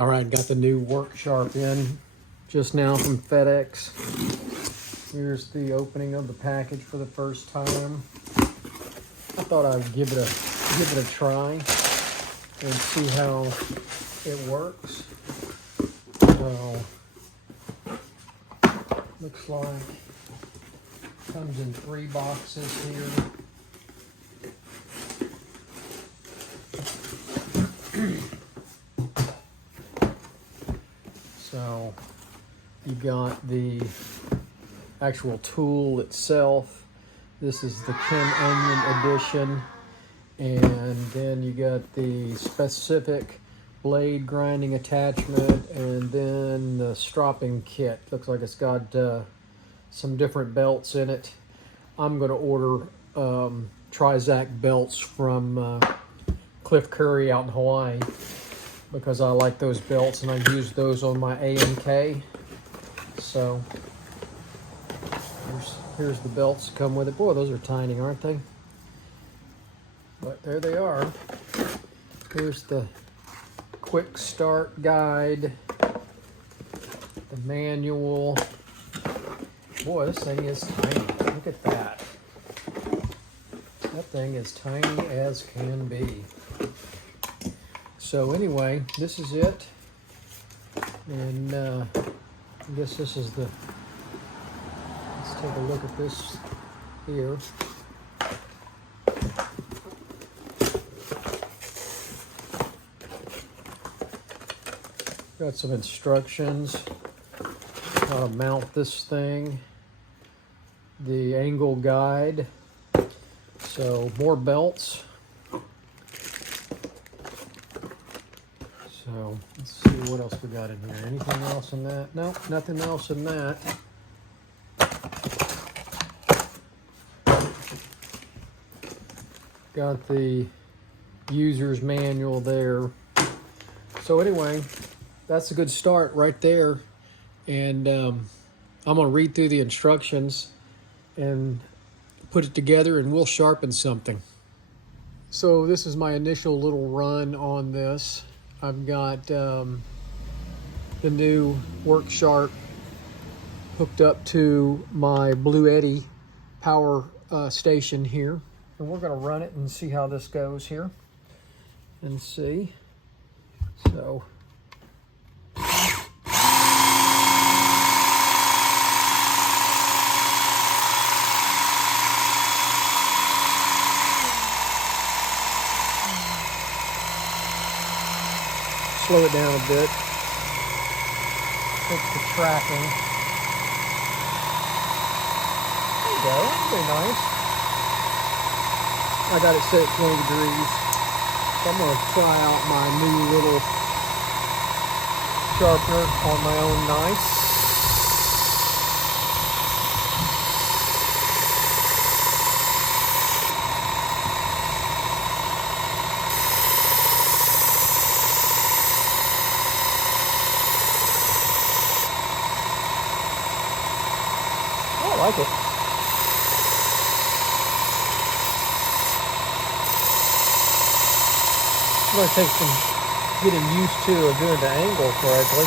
All right, got the new work sharp in just now from FedEx. Here's the opening of the package for the first time. I thought I'd give it a try and see how it works. So, looks like it comes in 3 boxes here. So you got the actual tool itself. This is the Ken Onion edition. And then you got the specific blade grinding attachment, and then the stropping kit. Looks like it's got some different belts in it. I'm going to order Trizac belts from Cliff Curry out in Hawaii, because I like those belts and I use those on my A&K. So here's the belts that come with it. Boy, those are tiny, aren't they? But there they are. Here's the quick start guide, the manual. Boy, this thing is tiny. Look at that. That thing is tiny as can be. So anyway, this is it. And I guess this is the, let's take a look at this here. Got some instructions how to mount this thing, the angle guide, so more belts. So let's see what else we got in here. Anything else in that? Nope, nothing else in that. Got the user's manual there. So anyway, that's a good start right there. And I'm going to read through the instructions and put it together, and we'll sharpen something. So this is my initial little run on this. I've got the new Work Sharp hooked up to my Blue Eddy power station here. And we're going to run it and see how this goes here. And see. So. Slow it down a bit. Fix the tracking. There you go. Very nice. I got it set at 20 degrees. So I'm going to try out my new little sharpener on my own knife. I like it. It's going to take some getting used to of doing the angle correctly.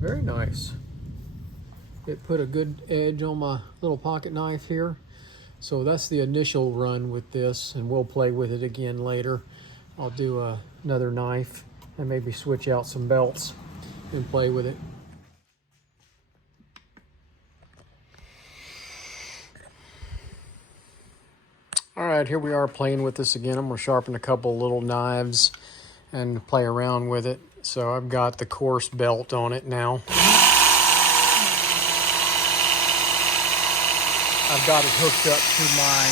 Very nice. It put a good edge on my little pocket knife here. So that's the initial run with this, and we'll play with it again later. I'll do another knife and maybe switch out some belts and play with it. All right, here we are playing with this again. I'm going to sharpen a couple little knives and play around with it. So I've got the coarse belt on it now. I've got it hooked up to my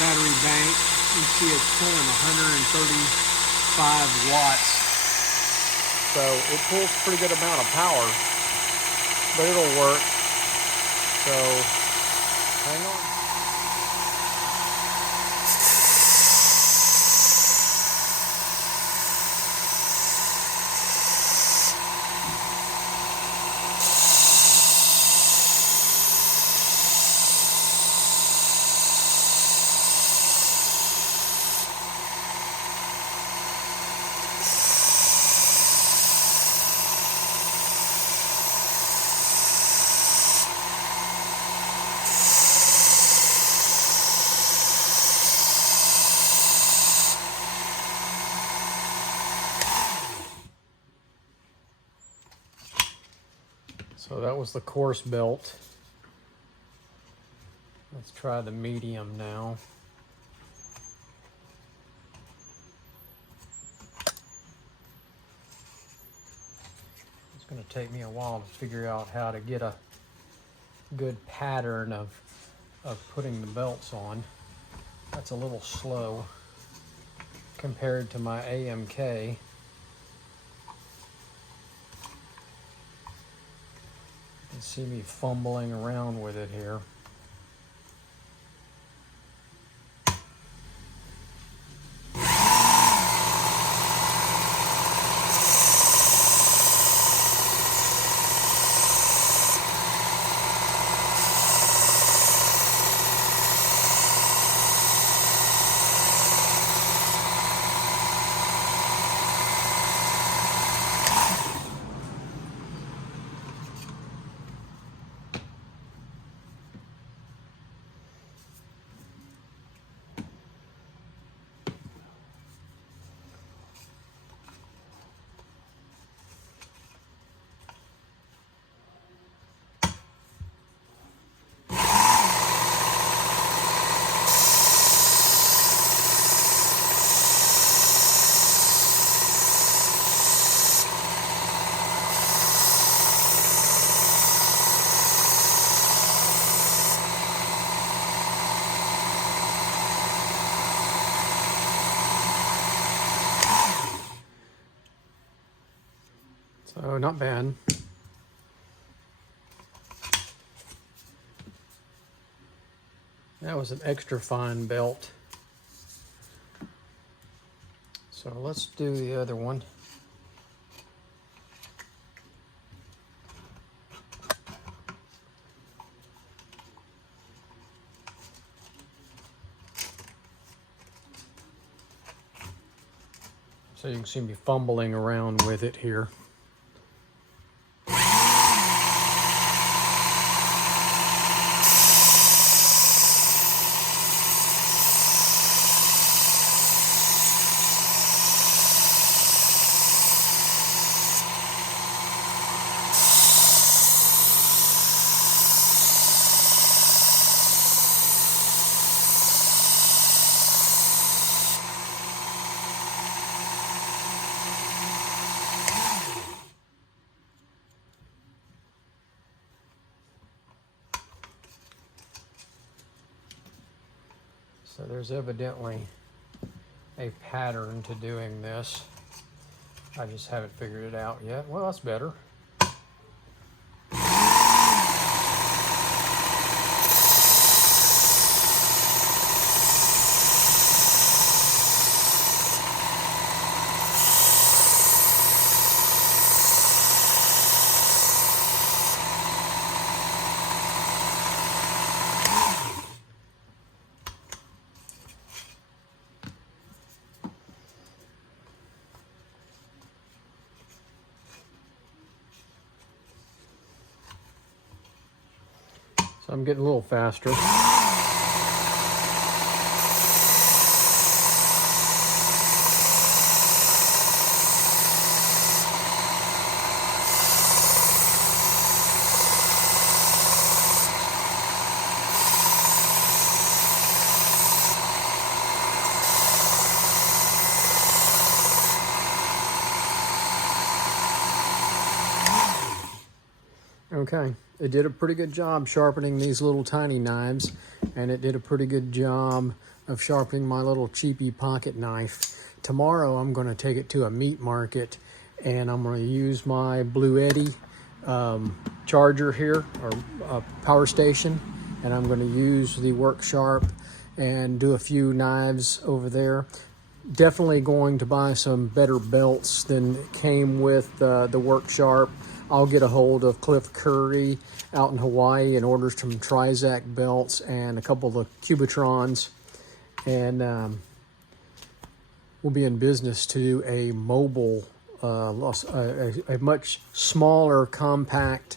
battery bank. You see it's pulling 135 watts. So it pulls a pretty good amount of power, but it'll work. So hang on. was the coarse belt. Let's try the medium now. It's going to take me a while to figure out how to get a good pattern of putting the belts on. That's a little slow compared to my AMK. You can see me fumbling around with it here. So not bad. That was an extra fine belt. So let's do the other one. So you can see me fumbling around with it here. So there's evidently a pattern to doing this. I just haven't figured it out yet. Well, that's better. So I'm getting a little faster. Okay, it did a pretty good job sharpening these little tiny knives, and it did a pretty good job of sharpening my little cheapy pocket knife. Tomorrow I'm going to take it to a meat market, and I'm going to use my Blue Eddy charger here, or power station, and I'm going to use the Work Sharp and do a few knives over there. Definitely going to buy some better belts than came with the Work Sharp. I'll get a hold of Cliff Curry out in Hawaii and order some Trizac belts and a couple of Cubitrons, and we'll be in business to do a mobile, a much smaller, compact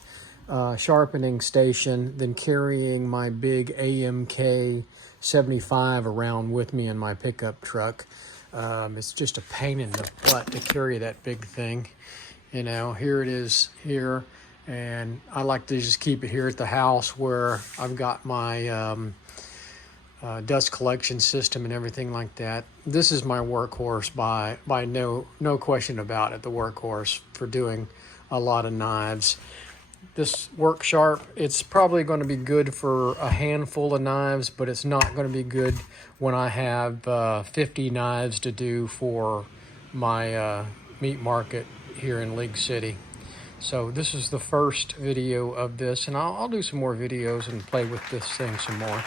sharpening station than carrying my big AMK 75 around with me in my pickup truck. It's just a pain in the butt to carry that big thing. You know, here it is here, And I like to just keep it here at the house where I've got my dust collection system and everything like that. This is my workhorse by no question about it, the workhorse for doing a lot of knives. This work sharp, it's probably going to be good for a handful of knives, but it's not going to be good when I have 50 knives to do for my meat market here in League City. So this is the first video of this, and I'll do some more videos and play with this thing some more.